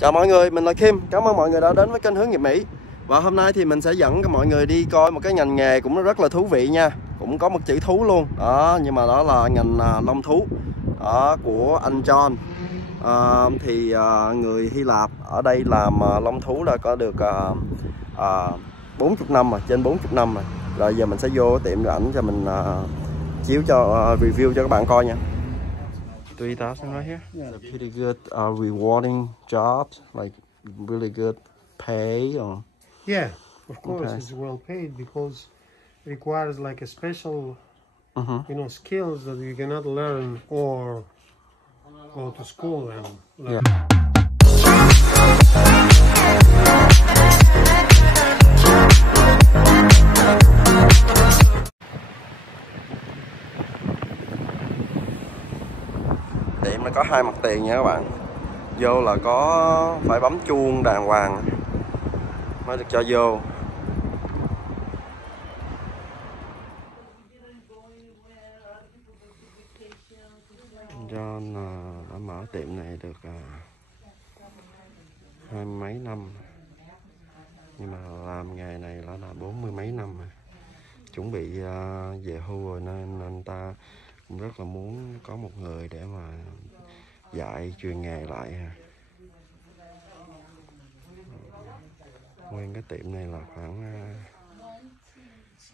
Chào mọi người, mình là Kim. Cảm ơn mọi người đã đến với kênh Hướng Nghiệp Mỹ. Và hôm nay thì mình sẽ dẫn mọi người đi coi một cái ngành nghề cũng rất là thú vị nha. Cũng có một chữ thú luôn. Đó, nhưng mà đó là ngành lông thú đó, của anh John. Người Hy Lạp ở đây làm lông thú đã có được 40 năm rồi, trên 40 năm rồi. Rồi giờ mình sẽ vô tiệm của ảnh cho mình chiếu cho review cho các bạn coi nha. 3,000 right here. Yeah. It's a pretty good, rewarding job, like really good pay. Or... Yeah, of course, okay. It's well paid because it requires like a special, skills that you cannot learn or go to school and learn. Yeah. Tiệm nó có hai mặt tiền nha các bạn. Vô là có phải bấm chuông đàng hoàng mới được cho vô. John đã mở tiệm này được 20 mấy năm, nhưng mà làm nghề này là 40 mấy năm rồi. Chuẩn bị về hưu rồi nên anh ta cũng rất là muốn có một người để mà dạy truyền nghề lại. Nguyên cái tiệm này là khoảng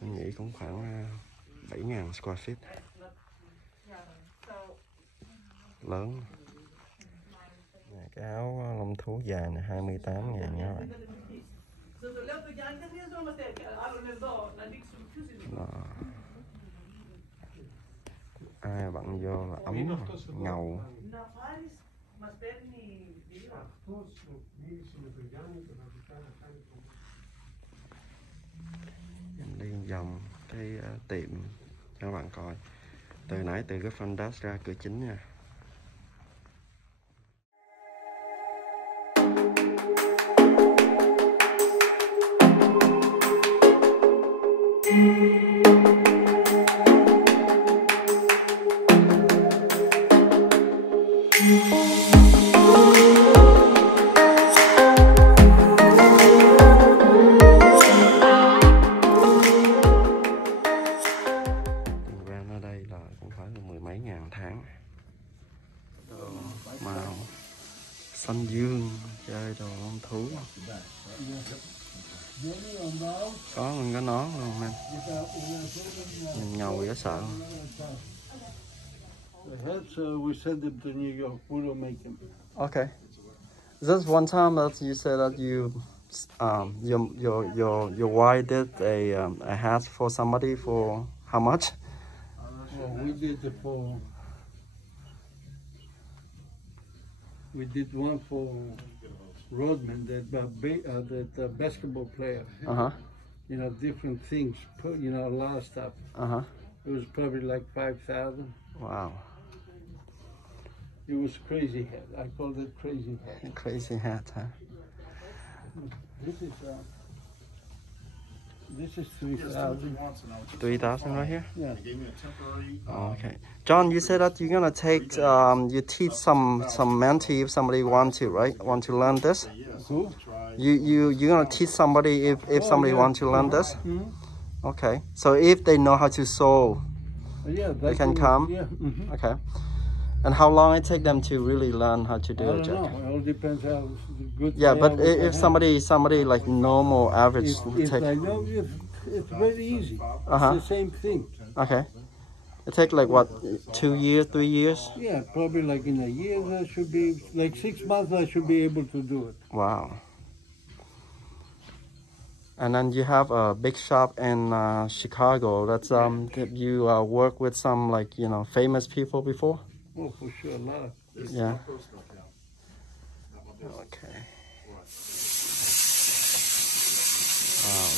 mình nghĩ cũng khoảng 7.000 square feet, lớn. Cái áo lông thú dài này 28.000 nha các bạn. Đó. Ai bận vô là ấm ngầu. Em đi vòng cái tiệm cho các bạn coi từ nãy, từ cái front desk ra cửa chính nha. Màu xanh dương, chơi đồ lông thú, có mình có nón luôn nè, nhìn ngầu dễ sợ. Okay, just one time that you said that your wife did a hat for somebody for how much? We did it for. We did one for Rodman, that basketball player. You know, different things. You know, a lot of stuff. It was probably like 5,000. Wow. It was crazy hat. I called it crazy hat. Crazy hat, huh? This is 3,000. 3,000 right here? Yeah. Oh, okay. John, you said that you're gonna take, you teach some mentee if somebody wants to, right? Want to learn this? Who? You're gonna teach somebody if somebody wants to learn this? Okay. So if they know how to sew, they can come? Yeah. Okay. And how long it take them to really learn how to do I it? don't know. It all depends how good. Yeah, but if somebody like normal average take. I know, it's very easy. It's the same thing. Okay. It take like what, 2 years, 3 years? Yeah, probably like in a year. I should be like 6 months. I should be able to do it. Wow. And then you have a big shop in Chicago. That's you work with some famous people before? Oh, for sure, a lot. Yeah. Okay. Wow.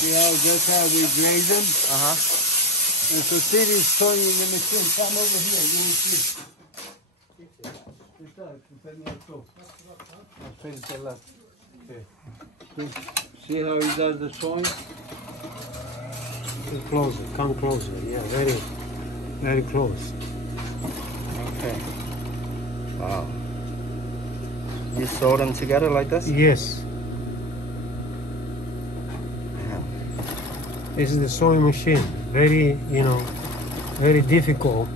See that's how we grade them? And so see this sewing in the machine. Come over here, you will see. Okay. See how he does the sewing? Closer, come closer. Yeah, very close. Okay. Wow. You sew them together like this? Yes. Yeah. This is the sewing machine. Very, very difficult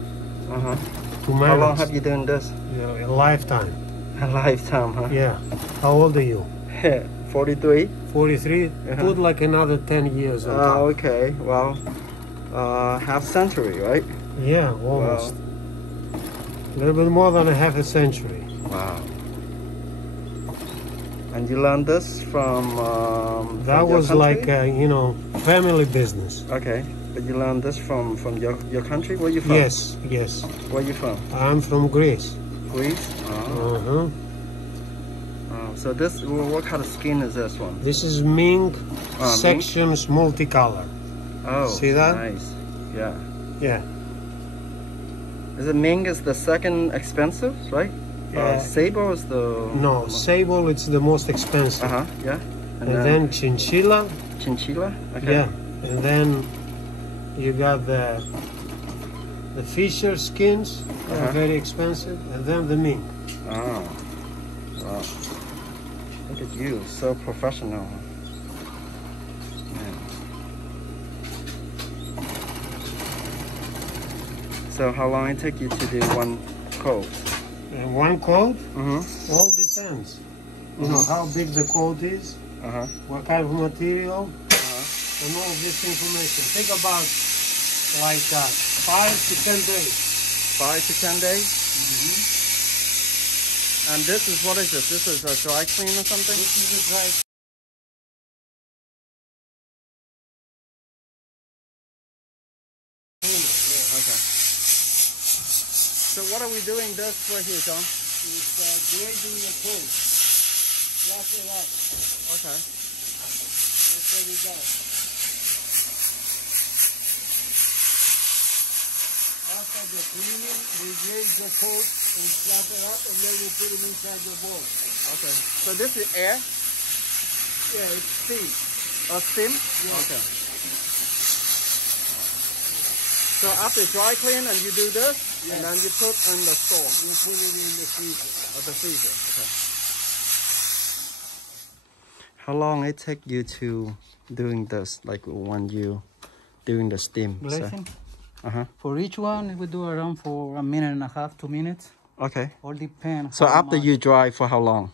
Uh-huh. to manage. How long have you done this? A lifetime. A lifetime, huh? Yeah. How old are you? 43? 43? Put like another 10 years on top. Oh, okay. Well, half century, right? Yeah, almost. A little bit more than a half a century. Wow. And you learned this from that was your like country? family business. Okay, but you learned this from your country? Where you from? Yes. Where you from? I'm from Greece. Greece? Oh. Uh-huh. Oh, so this, what kind of skin is this one? This is mink sections mink? multicolor. Oh, see that? Nice. Yeah. Yeah. Is it mink is the second expensive, right? Sable is the... No, sable it's the most expensive. Uh-huh, yeah. And then chinchilla. Chinchilla? Okay. Yeah. And then you got the fisher skins, are very expensive, and then the mink. Oh, wow. Look at you, so professional. Yeah. So how long it take you to do one coat? One coat? Mm-hmm. All depends. You know how big the coat is, what kind of material, and all this information. Take about like 5 to 10 days. 5 to 10 days? And this is, what is this? This is a dry clean or something? This is a dry Okay. So what are we doing this for here, John? It's grading the coat. Fluff it up. Okay. That's what we got. After the cleaning, we grade the coat and fluff it up, and then we put it inside the bowl. Okay. So this is air? Yeah, it's steam. Or steam? Yeah. Okay. So after dry clean and you do this, and then you put in the store. You put it in the freezer. Or the freezer. Okay. How long it take you to doing this? Like when you doing the steam? Blazing. So, For each one, we do around for 1.5 minutes, 2 minutes. Okay. All depends. So how after much. you dry for how long?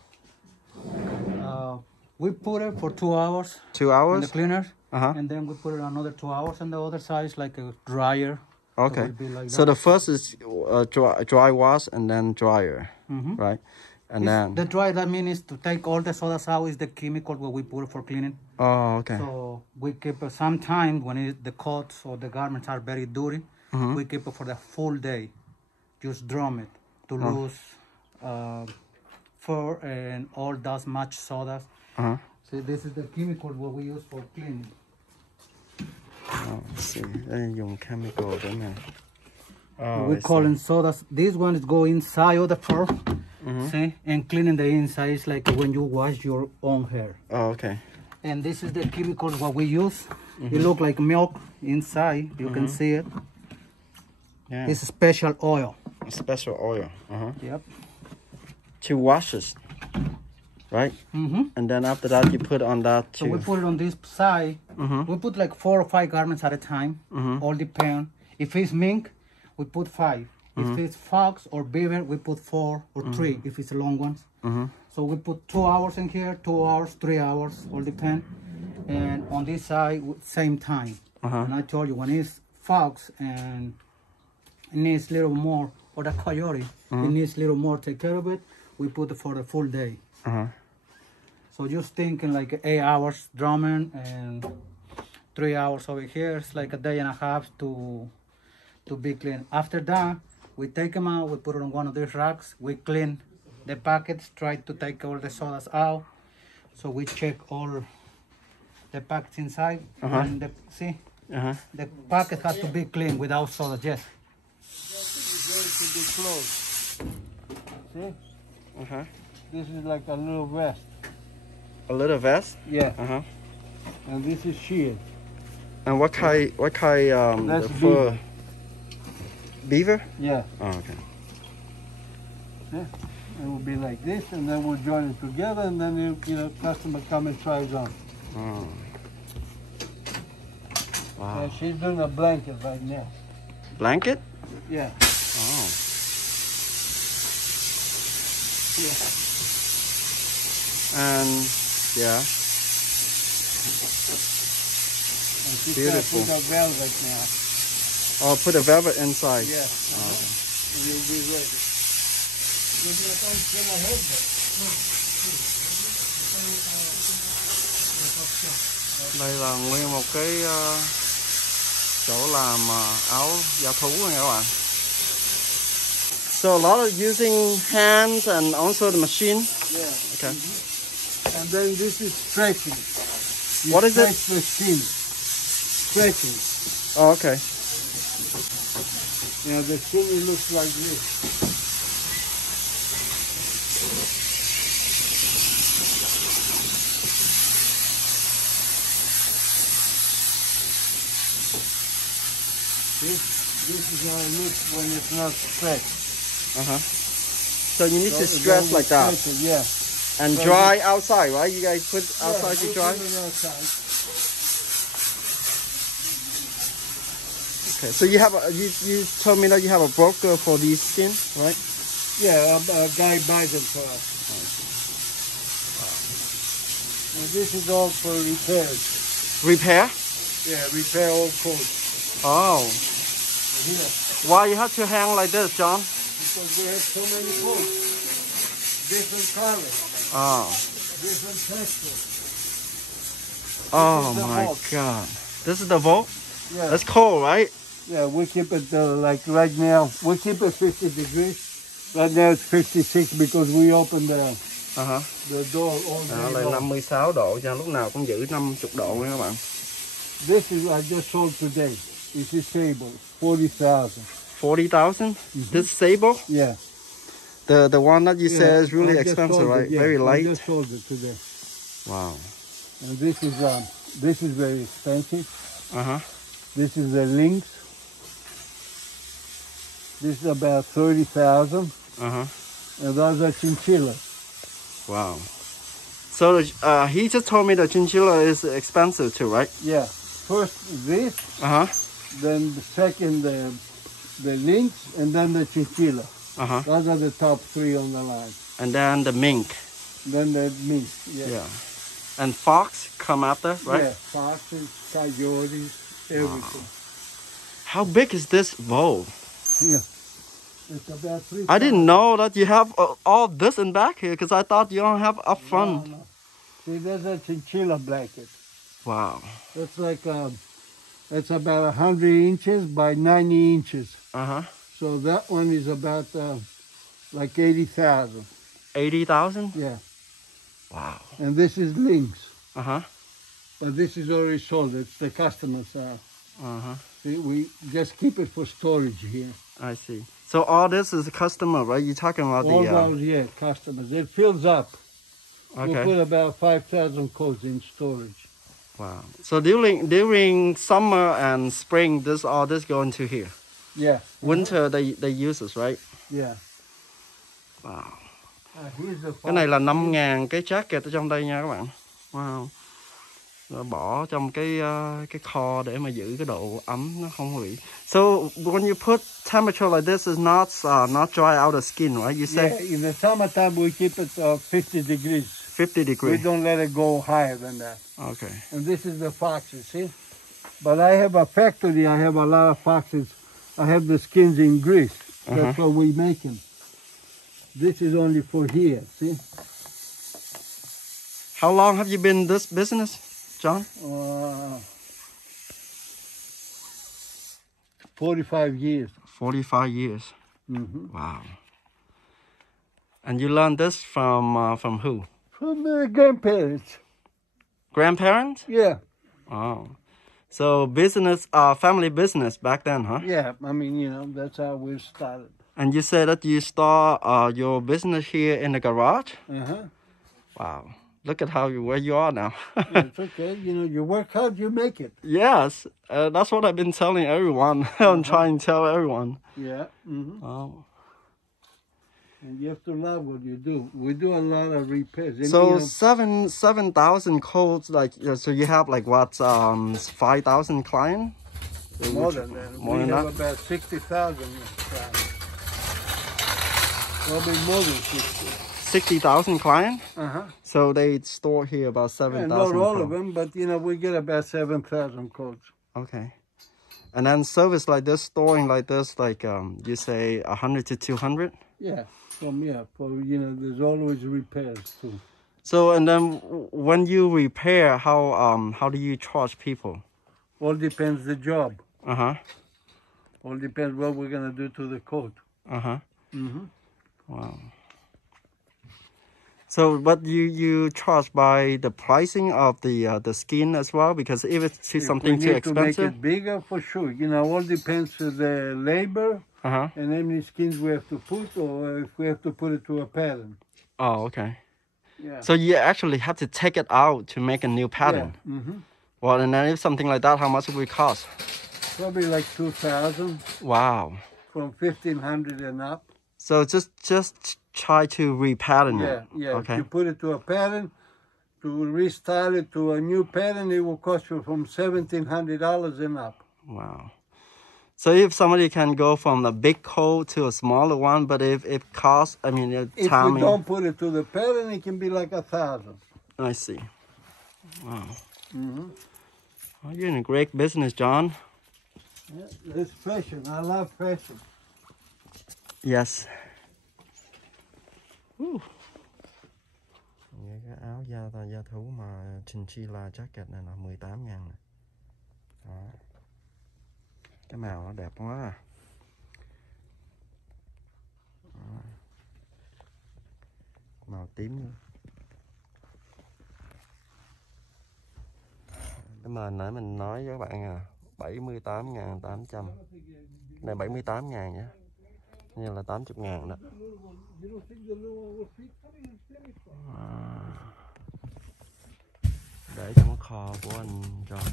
We put it for 2 hours. 2 hours? In the cleaner. Uh-huh. And then we put it another 2 hours, and the other side is like a dryer. Okay. So The first is dry wash and then dryer, right? And then the dry, that means to take all the sodas out is the chemical what we put for cleaning. oh, okay. So we keep it sometimes when the coats or the garments are very dirty, we keep it for the full day. Just drum it to lose fur and all that much sodas. So this is the chemical what we use for cleaning. Let's see. Đây dùng chemical đấy nè. We call it sodas. This one is go inside of the fur, see, and cleaning the inside is like when you wash your own hair. Oh, okay. And this is the chemical what we use. It look like milk inside. You can see it. Yeah. It's a special oil. Special oil. Yep. 2 washes, right? And then after that you put on that So too. we put it on this side. We put like 4 or 5 garments at a time. All depend. If it's mink, we put 5. If it's fox or beaver, we put 4 or 3 if it's long ones. So we put 2 hours in here, 2 hours, 3 hours, all depend. And on this side, same time. And I told you when it's fox and it needs a little more, or the coyote, it needs a little more take care of it, we put it for the full day. So just thinking like 8 hours drumming and 3 hours over here. It's like a day and a half to be clean. After that, we take them out, we put it on one of these racks, we clean the packets, try to take all the sodas out. So we check all the packets inside. And see, the packet has to be clean without soda, yes. To be closed. See? This is like a little vest. A little vest? Yeah. And this is shield. And what kind That's the fur? Beaver? Yeah. Oh, okay. Yeah. It will be like this, and then we'll join it together, and then customer come and try it on. Oh. Wow. Yeah, she's doing a blanket right now. Blanket? Yeah. Oh. Yeah. And yeah. And she's Beautiful. gonna put a velvet now. Oh, put a velvet inside. Yeah. Oh, okay. And you'll be ready. Đây là nguyên một cái chỗ làm áo da thú nha các bạn. So a lot of using hands and also the machine. Yeah. Okay. And then this is stretching. You What is it? stretch the skin. Stretching. Oh, okay. Yeah, the skin it looks like this. This is how it looks when it's not stretched. So you need to stretch like that. Stretch it, yeah. And dry outside, right? You guys put outside to we'll dry? put it outside. Okay. So you have you told me that you have a broker for these skin, right? Yeah, a guy buys them for us. And this is all for repairs. Repair? Yeah, repair old coats. Oh. Here, Why you have to hang like this, John? because we have so many coats. Different colors, Oh. different textures. Oh the my vault. God. This is the vault? Yeah. That's cold, right? Yeah, we keep it like right now. We keep it 50 degrees. Right now it's 56 because we open the door all Đó day là long. 56 độ cho lúc nào cũng giữ 50 độ nha các bạn. This is I just sold today. This is sable, 40,000. 40,000? This sable? Yeah. The one that you said is really I just expensive, sold right? it, yeah. Very I light. just sold it today. Wow. And this is very expensive. Uh-huh. This is the lynx. This is about 30,000. Uh-huh. And those are chinchillas. Wow. So he just told me the chinchilla is expensive too, right? Yeah. First this, Uh-huh. then the second the lynx, and then the chinchilla. Uh-huh. Those are the top three on the line. And then the mink. Then the mink. Yeah. Yeah. And fox come after, right? Yeah. Foxes, coyotes, everything. How big is this bowl? Yeah. It's about 3. I didn't know that you have all this in back here because I thought you don't have up front. No. See, there's a chinchilla blanket. Wow. It's like it's about 100 inches by 90 inches. Uh-huh. So that one is about like 80,000. 80,000? Yeah. Wow. And this is lynx. Uh-huh. But this is already sold. It's the customers. Uh-huh. See, we just keep it for storage here. I see. So all this is a customer, right? You're talking about All the... those, yeah, customers. It fills up. We Okay. put about 5,000 coats in storage. Wow. So during summer and spring, all this go into here. Yeah. Winter they use this, right? Yeah. Wow. Here's the Cái này là 5.000 cái jacket ở trong đây nha các bạn. Wow. Rồi bỏ trong cái kho để mà giữ cái độ ấm nó không bị. So when you put temperature like this, is not dry out the skin, right? You say Yeah, in the summertime we keep it 50 degrees. 50 We degrees. don't let it go higher than that. Okay. And this is the foxes, see? But I have a factory, I have a lot of foxes. I have the skins in Greece. That's what we make them. This is only for here, see? How long have you been in this business, John? 45 years. 45 years. Mm-hmm. Wow. And you learned this from who? From the grandparents. Grandparents? Yeah. Oh. So business, family business back then, huh? Yeah, I mean, you know, that's how we started. And you said that you start your business here in the garage? Uh-huh. Wow. Look at where you are now. It's okay. You know, you work hard, you make it. Yes, that's what I've been telling everyone. I'm trying to tell everyone. Yeah. Mm-hmm. Oh. And you have to love what you do. We do a lot of repairs. And, So 7,000 coats, like, so you have like what, 5,000 clients? more than that. More we than have that? about 60,000 clients. Probably more than 60. 60,000 clients? Uh-huh. So they store here about 7,000. Not all of them, but we get about 7,000 coats. Okay. And then service like this, storing like this, like you say 100 to 200? Yeah. There's always repairs too. So, and then when you repair, how do you charge people? All depends the job. Uh-huh. All depends what we're gonna do to the coat. Uh-huh. Mm-hmm. Wow. So, but you charge by the pricing of the skin as well, because if it's something too expensive. To make it bigger, for sure. All depends on the labor and how many skins we have to put, or if we have to put it to a pattern. Oh, okay. Yeah. So you actually have to take it out to make a new pattern. Yeah. Mm-hmm. Well, and then if something like that, how much it will cost? Probably like 2,000. Wow. From 1,500 and up. So just try to repattern it. Yeah. Okay. If you put it to a pattern, to restyle it to a new pattern, it will cost you from $1,700 and up. Wow. So if somebody can go from a big coat to a smaller one, but if it costs, I mean, if timing. you don't put it to the pattern, it can be like 1,000. I see. Wow. Mm-hmm. Well, you're in a great business, John. Yeah, it's fashion. I love fashion. Yes. Cái áo da thú mà chinchilla jacket này là 18.000 này. Đó. Cái màu nó đẹp quá à. Đó. Màu tím nữa. Cái mền nãy mình nói với các bạn à, 78.800. Này 78.000 nhé. Như là 80.000 đó. Để trong cái kho của anh John.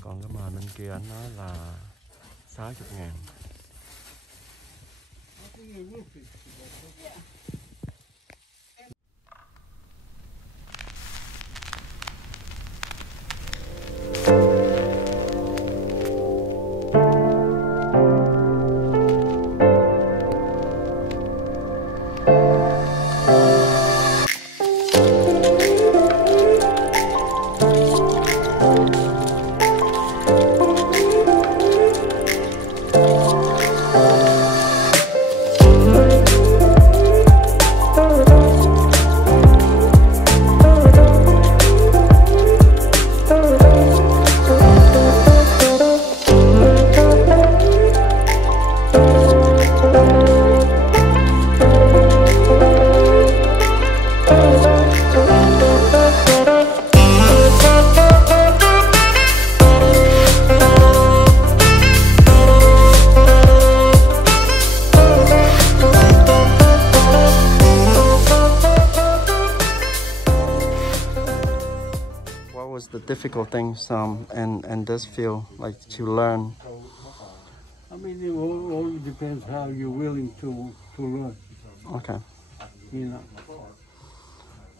Còn cái mền bên kia anh nói là 60.000. The difficult things and this field, like to learn? I mean, it all depends how you're willing to learn. Okay.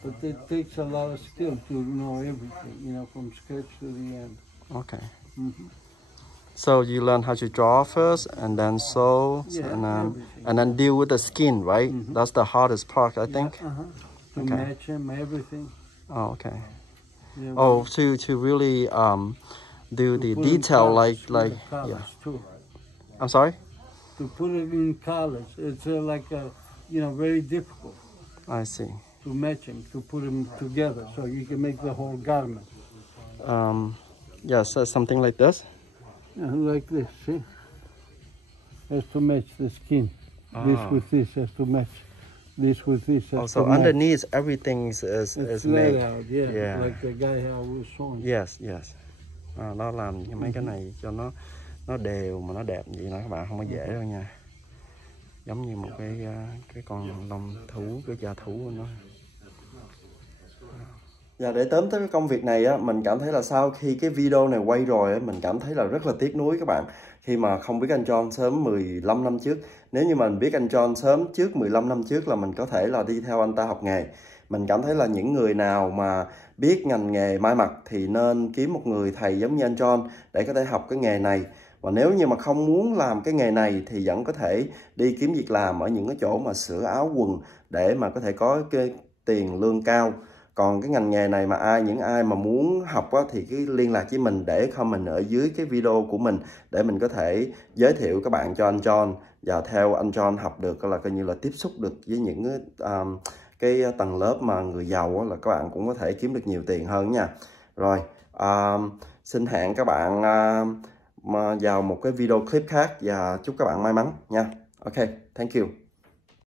But it takes a lot of skill to know everything, from scratch to the end. Okay. Mm-hmm. So you learn how to draw first, and then sew, and then deal with the skin, right? Mm-hmm. That's the hardest part, I think. To match them, everything. Oh, okay. Yeah, to really do the detail like too. I'm sorry? To put it in collars, it's very difficult. I see. To match them, to put them together, so you can make the whole garment. Yes, something like this. Like this, see? Has to match the skin. This with this has to match. This with this. So underneath everything is made. Out, yeah. Like the guy how was showing. Yes. Nó làm mấy cái này cho nó đều mà nó đẹp vậy đó các bạn, không có dễ đâu nha. Giống như một cái con lông thú, cái da thú của nó. Và để tóm tới cái công việc này á, mình cảm thấy là sau khi cái video này quay rồi á, mình cảm thấy là rất là tiếc nuối các bạn, khi mà không biết anh John sớm 15 năm trước. Nếu như mình biết anh John sớm trước 15 năm trước là mình có thể là đi theo anh ta học nghề. Mình cảm thấy là những người nào mà biết ngành nghề may mặc thì nên kiếm một người thầy giống như anh John để có thể học cái nghề này. Và nếu như mà không muốn làm cái nghề này thì vẫn có thể đi kiếm việc làm ở những cái chỗ mà sửa áo quần để mà có thể có cái tiền lương cao. Còn cái ngành nghề này mà những ai mà muốn học á, thì cứ liên lạc với mình để comment ở dưới cái video của mình để mình có thể giới thiệu các bạn cho anh John, và theo anh John học được là coi như là tiếp xúc được với những cái tầng lớp mà người giàu á, là các bạn cũng có thể kiếm được nhiều tiền hơn nha. Rồi xin hẹn các bạn vào một cái video clip khác và chúc các bạn may mắn nha. Ok, thank you.